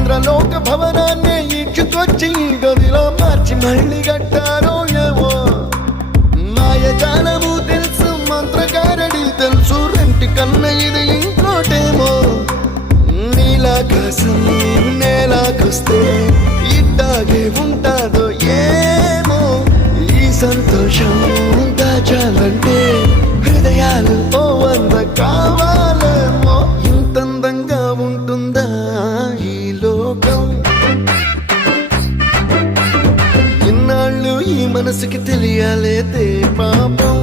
ఇంద్రలోక భవనాన్ని ఈడ్చుకొచ్చి గదిలో మార్చి మళ్ళీ కట్టారో ఏమో మాయజాలము తెలుసు మంత్రగారడి తెలుసు రెంటి కన్న ఇది ఇంకోటేమో నీలాకాశం నేలాకొస్తే ఇట్టాగే ఉంటాదో ఏమో ఈ సంతోషం దాచాలంటే హృదయాలు ఓ వంద కావాలేమో ఇంతందంగా ఉంటుందా ఈ లోకం ఇన్నాళ్ళు ఈ మనసుకి తెలియాలేదే పాపం